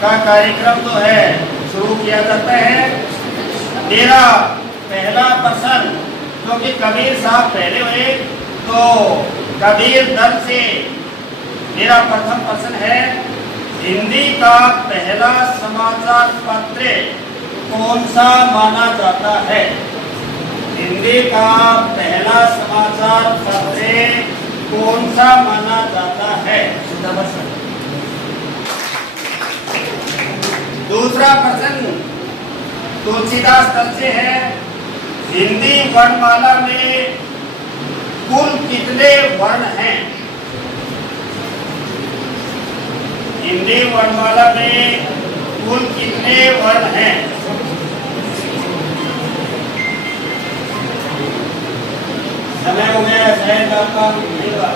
का कार्यक्रम जो है शुरू किया जाता है। मेरा पहला प्रश्न जो कि कबीर साहब पहले हुए, तो कबीर दल से मेरा प्रथम प्रश्न है, हिंदी का पहला समाचार पत्र कौन सा माना जाता है? हिंदी का पहला समाचार पत्र कौन सा माना जाता है? दूसरा प्रश्न तुलसीदास दल से है, हिंदी वर्णमाला में कुल कितने वर्ण हैं? हिंदी वर्णमाला में कुल कितने वर्ण हैं? समय हो गया, शायद आपका मिलेगा।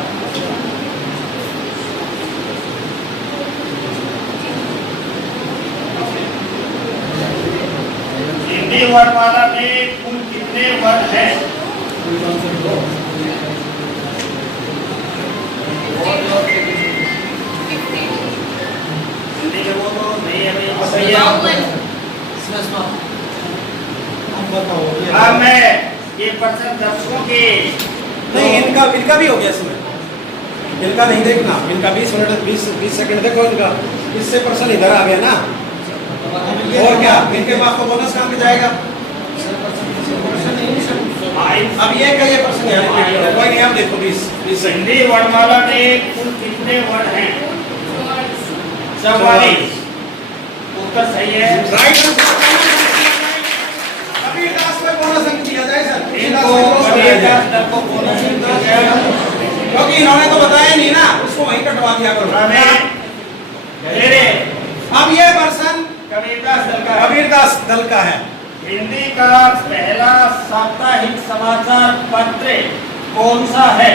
हिंदी वर्णमाला में कुल कितने वर्ण हैं? हिंदी में वो तो नहीं है भाई, हाँ मैं ये प्रश्न दर्शकों के नहीं, इनका भी हो गया इसमें। इनका नहीं देखना, इनका 20 मिनट 20 सेकंड देखो इनका, इससे प्रश्न इधर आ गया ना। और क्या इनके पास तो बोनस कहाँ पे जाएगा? अब ये का ये प्रश्न है, कोई नहीं, आप देखो 20 हिंदी वर्णमाला में कुल कितने वर्ण हैं? 44। उत्तर सही है, राइट आंसर। कबीरदास को बोनस अंक दिया जाए सर, कबीरदास दल को बोनस अंक दिया जाएगा क्योंकि इन्होंने तो बताया नहीं ना, उसको वहीं कटवा दिया करो। अब ये प्रश्न कबीरदास दल का है। हिंदी का पहला साप्ताहिक समाचार पत्र कौन सा है?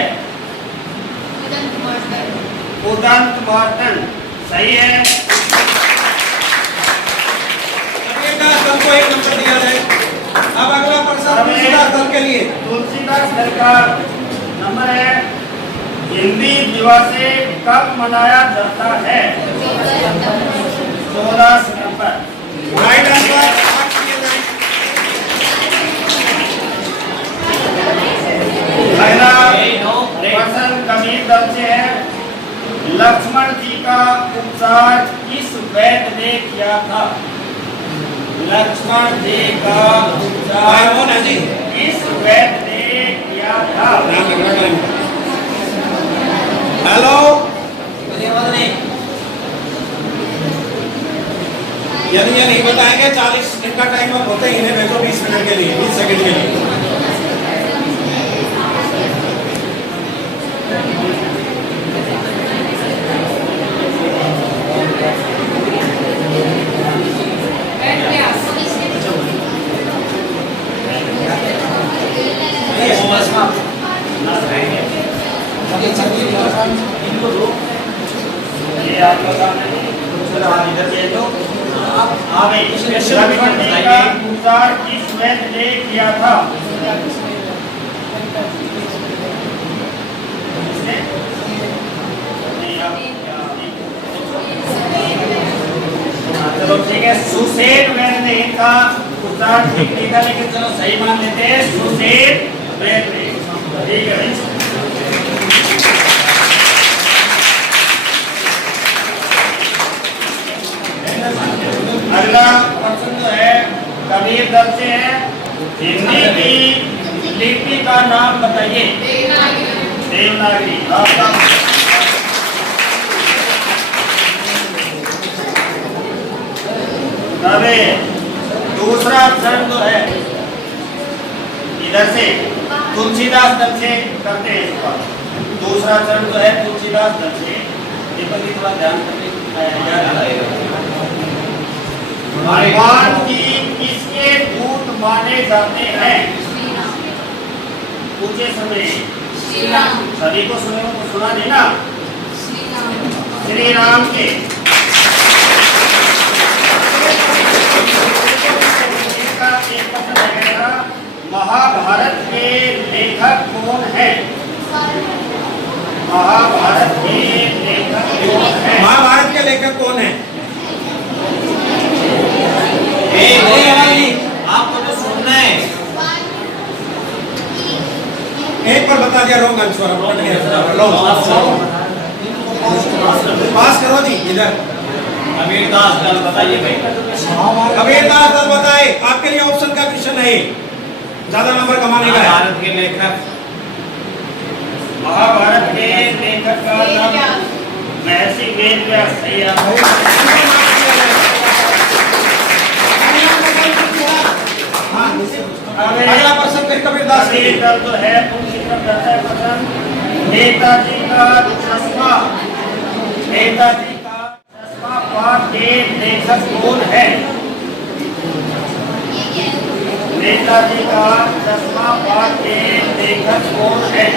उदंत वार्तन। सही है, कबीरदास दल को 1 नंबर दिया जाए। अब अगला प्रश्न तुलसीदास दल के लिए। तुलसीदास दल का नंबर है, हिंदी दिवस कब मनाया जाता है? 14 सितंबर। Right answer. पहला प्रश्न कबीर दल से है, लक्ष्मण जी का उपचार किस वैद्य ने किया था? लक्ष्मण जी का उपचार किस वैद्य ने किया था? हेलो, यदि ये नहीं बताएंगे 40 मिनट का टाइम अब होते ही, इन्हें भेजो 20 मिनट के लिए, 20 सेकंड के लिए। ये आपका सामने इधर से तो लक्ष्मण जी का उपचार किस वैद्य ने किया था? चलो ठीक है, सुसेन वैद्य ने इनका उपचार ठीक नहीं था, लेकिन चलो सही मान लेते हैं, सुसेन वैद्य ने। ठीक है भाई। अगला प्रश्न जो है कबीर दल से है, हिंदी की लिपि का नाम बताइए। देवनागरी। अबे दूसरा प्रश्न जो है इधर से तुलसीदास दल से करते हैं इसका। दूसरा चरण जो है तुलसीदास दल से, दीपक जी थोड़ा ध्यान करके भगवान की किसके दूत माने जाते हैं? पूछे समय सभी को सुने को सुना नहीं ना? श्री राम के। महाभारत के लेखक कौन है? महाभारत के लेखक कौन है? महाभारत के लेखक कौन है? आपको जो सुनना है एक पर बता दिया रॉन्ग आंसर अब कट गया पास करो जी इधर कबीर दास दल बताइए भाई। कबीर दास दल बताए आपके लिए ऑप्शन का क्वेश्चन है ज्यादा नंबर कमाने का है भारत के लेखक महाभारत के लेखक का नाम महर्षि वेद व्यास। सही है। हाँ, अगला प्रश्न फिर कबीर दास कबीर दल तो है उनकी तरफ जाता है प्रश्न। नेताजी का चश्मा पाठ के लेखक कौन है? नेताजी का चश्मा पाठ के लेखक कौन है?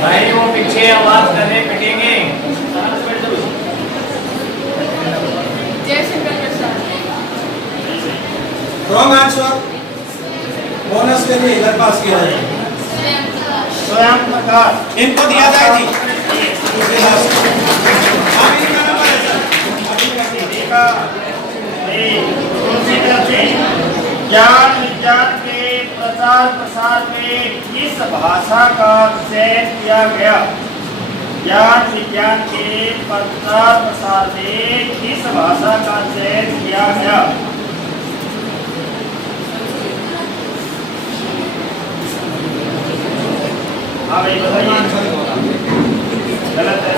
भाई वो पीछे आवाज कर रहे पिटेंगे। रॉन्ग आंसर बोनस के लिए इधर पास किया जाए स्वयं प्रकाश। इनको दिया जाए जी दूसरे दास हाँ इनका नंबर है सर ज्ञान विज्ञान के प्रचार प्रसार में किस भाषा का चयन किया गया? ज्ञान विज्ञान के प्रचार प्रसार में किस भाषा का चयन किया गया? हाँ भाई बताइए। गलत है।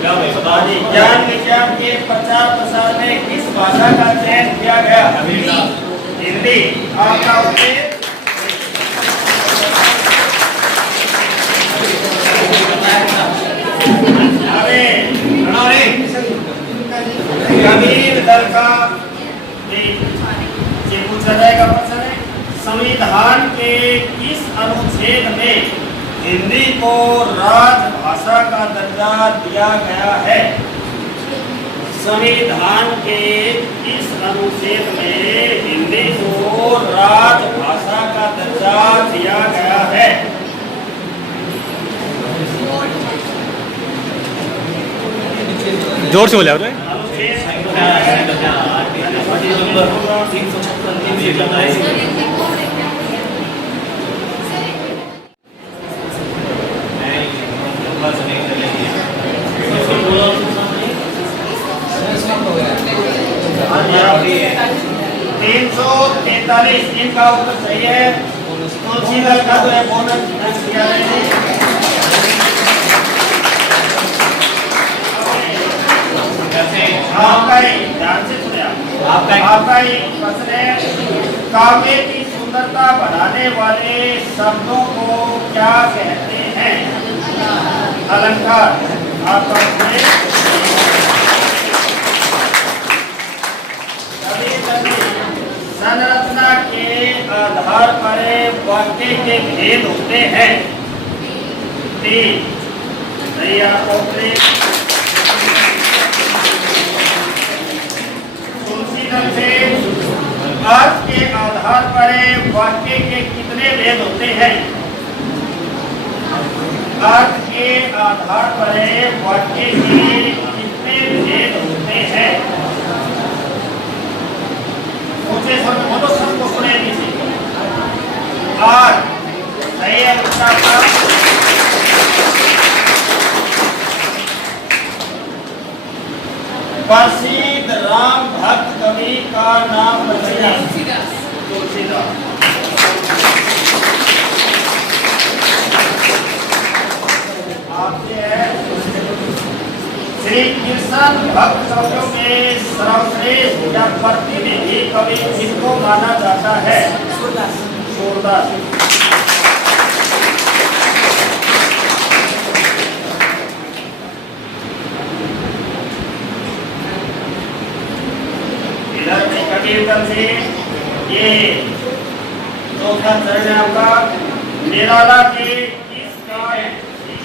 क्या भाई बता दी। ज्ञान विज्ञान के प्रचार प्रसार में किस भाषा का चयन किया गया? हिंदी। आपका उत्तर कबीर दल का पूछा जाएगा प्रश्न है। संविधान के किस अनुच्छेद में हिंदी को राजभाषा का दर्जा दिया गया है? संविधान के किस अनुच्छेद में हिंदी को राजभाषा का दर्जा दिया गया है? जोर से बोले आपने। तीन सौ 343 इनका उत्तर सही है। तुलसी दल का जो है बोनस किया है। आपका ही ध्यान से सुने आपका ही प्रश्न है। काव्य की सुंदरता बढ़ाने वाले शब्दों को क्या कहते हैं? अलंकार। आपका उत्तर संरचना के आधार पर वाक्य के भेद होते हैं। तीन सही आपका उत्तर से अर्थ के आधार पर वाक्य के कितने भेद होते हैं? अर्थ के आधार पर वाक्य के कितने भेद होते हैं? मुझे बोलो सबको सुने दीजिए। आठ सही है उत्तर का। प्रसिद्ध राम भक्त कवि का नाम बताइए। तुलसीदास। आपसे है श्री कृष्ण भक्त कवियों में सर्वश्रेष्ठ या प्रतिनिधि कवि किसको माना जाता है? सूरदास। कबीर दल से ये चौथा चरण है आपका। निराला के किस काल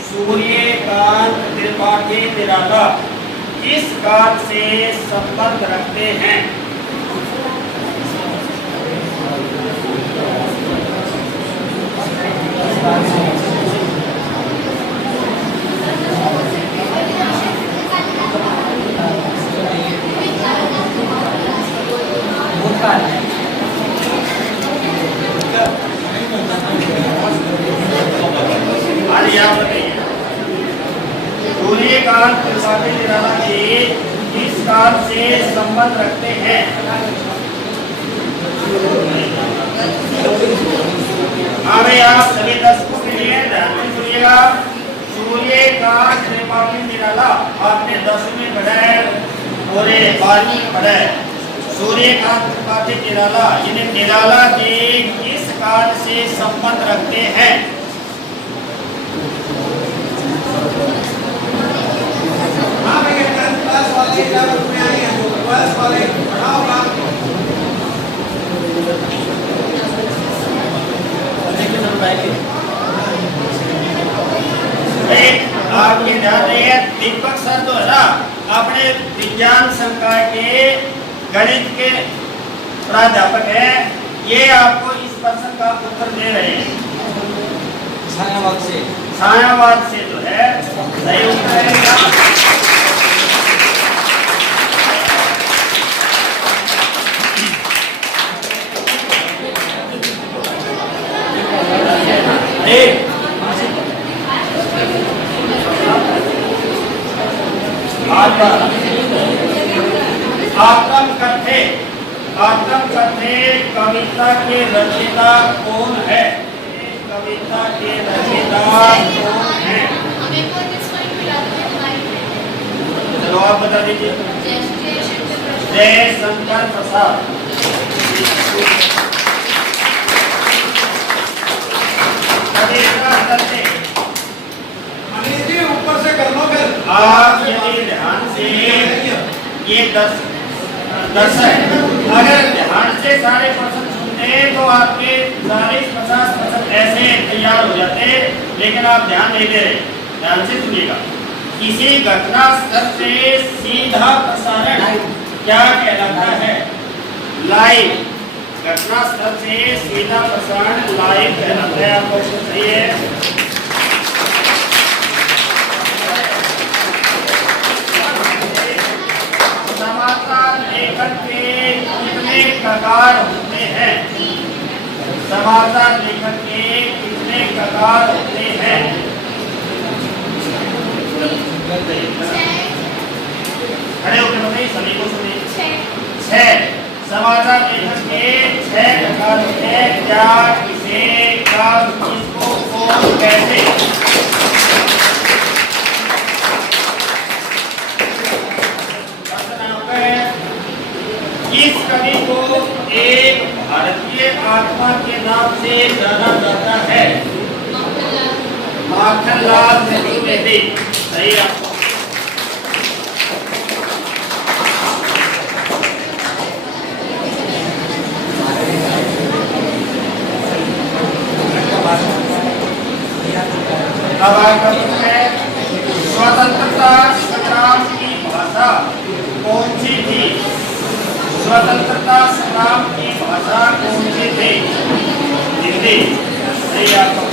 सूर्यकांत त्रिपाठी निराला किस काल से संबंध रखते हैं? सूर्यकांत त्रिपाठी निराला जी किस काल से संबंध रखते हैं? अरे आप सभी दर्शकों के लिए ध्यान से सुनिएगा। सूर्यकांत त्रिपाठी निराला आपने 10वीं में पढ़ा है और 12वीं में पढ़ा है। सूर्यकांत त्रिपाठी निराला इन्हें निराला के किस काल से संबंध रखते हैं? हाँ भैया, 10th क्लास वाले 11th में आए हैं, 12th वाले पढ़ाओ काम। आपके ध्यान रहे दीपक सर तो है ना, अपने विज्ञान संकाय के गणित के प्राध्यापक है। ये आपको इस प्रश्न का उत्तर दे रहे हैं। छायावाद से जो है सही उत्तर है। आत्म कथे कविता के रचयिता कौन है? कविता के रचयिता कौन है? चलो आप बता दीजिए। जयशंकर प्रसाद। अनिल जी ऊपर से कर लो फिर। आप यदि ध्यान से ये 10 है, अगर ध्यान से सारे प्रश्न सुनते तो आपके 40-50% ऐसे तैयार हो जाते, लेकिन आप ध्यान नहीं दे रहे। ध्यान से सुनिएगा। किसी घटना स्थल से सीधा प्रसारण क्या कहलाता है? लाइव। घटना स्थल से सीधा प्रसारण लाइव कहलाता है। आपको सही है। समाचार लेखन के कितने प्रकार होते हैं? समाचार लेखन के कितने प्रकार होते हैं? खड़े होकर बताइए, सभी को सुनिए। 6 समाचार लेखन के 6 प्रकार होते हैं। क्या, किसे, कब, किसको, कौन, कैसे? किस कवि को एक भारतीय आत्मा के नाम से जाना जाता है? माखनलाल चतुर्वेदी। सही है। अब आपका प्रश्न है, स्वतंत्रता संग्राम की भाषा कौन सी थी? स्वतंत्रता संग्राम की भाषा कौन सी थी? हिंदी। सही आपका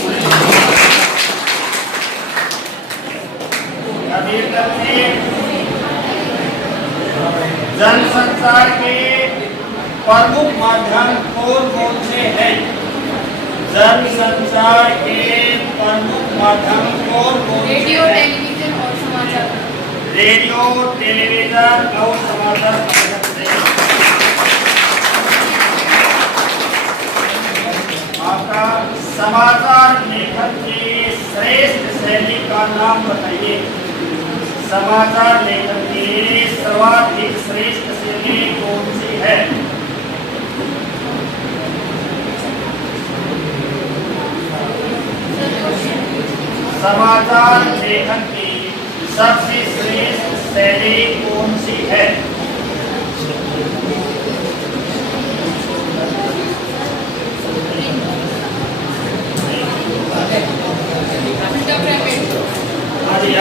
जनसंचार के प्रमुख माध्यम कौन कौन से हैं? जनसंचार के प्रमुख माध्यम कौन कौन से? रेडियो, टेलीविजन और समाचार। रेडियो, टेलीविजन और समाचार। आपका समाचार लेखन की श्रेष्ठ शैली का नाम बताइए। समाचार लेखन की सर्वाधिक श्रेष्ठ शैली कौन सी है? समाचार लेखन की सबसे श्रेष्ठ शैली कौन सी है?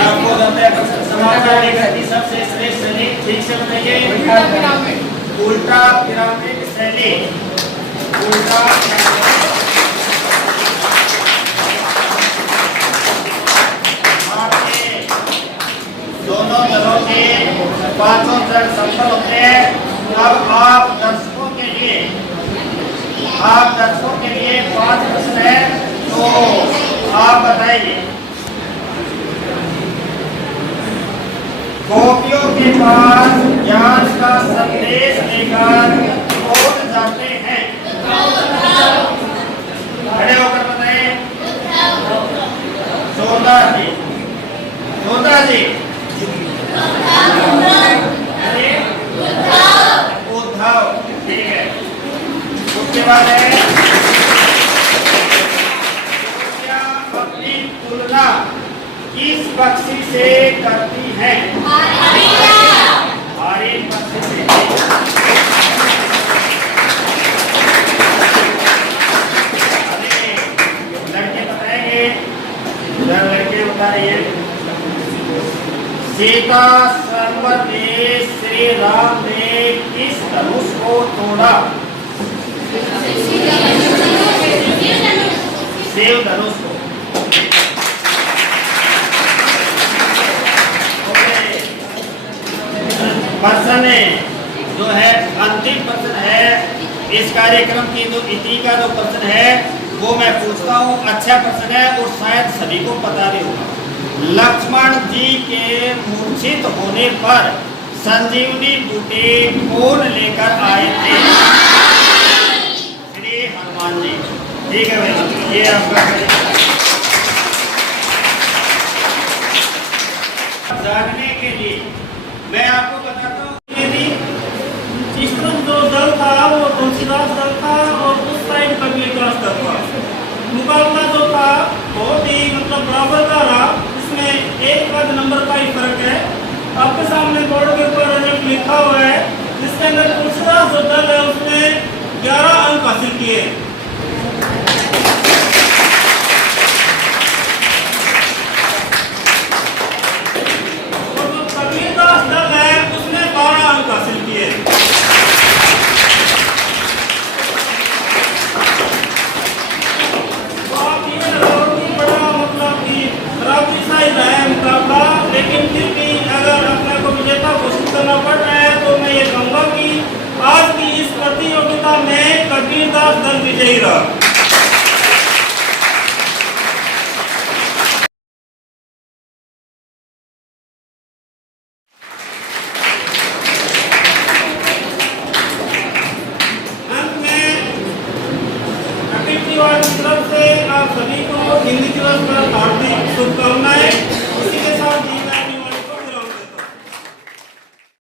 आपको समाचार लेखन की सबसे श्रेष्ठ शैली ठीक से बताइए। उल्टा पिरामिड शैली। उल्टा दोनों दलों के 5 जन सफल होते हैं। अब आप दर्शकों के लिए 5 प्रश्न है, तो आप बताइए। पास ज्ञान का संदेश लेकर कौन जाते हैं? खड़े होकर बताएं। जोरदार जी, जोरदार जी। अरे, उद्धव, ठीक है। उसके बाद है अपनी तुलना किस पक्षी से करती है? भारी पक्षी से। अरे लड़के बताएंगे, लड़के बता रही है। सीता स्वयंवर में श्री राम ने किस धनुष को तोड़ा? शिव धनुष को। प्रश्न जो है अंतिम प्रश्न है इस कार्यक्रम की, जो इति का जो प्रश्न है वो मैं पूछता हूँ। अच्छा प्रश्न है और शायद सभी को पता भी होगा। लक्ष्मण जी के मूर्छित होने पर संजीवनी बूटी कौन लेकर आए थे? श्री हनुमान जी। ठीक है भाई, ये आपका जानने के लिए मैं आपको बताता हूँ। इस तरफ जो दल था वो तुलसीदास दल था और उस साइड कबीरदास दल था। मुकाबला जो था बहुत ही मतलब बराबर का रहा। इसमें एक आध नंबर का ही फर्क है। आपके सामने बोर्ड के ऊपर रिजल्ट लिखा हुआ है, जिसके अंदर तुलसीदास जो दल है उसने 11 अंक हासिल किए। और जो कबीरदास दल है उसने 12 अंक हासिल किए। मुकाबला, लेकिन फिर भी अगर अपने को विजेता घोषित करना पड़ रहा है तो मैं ये कहूँगा कि आज की इस प्रतियोगिता में कबीरदास दल विजयी रहा। अंत में अतिथि की तरफ से आप सभी को हिंदी दिवस पर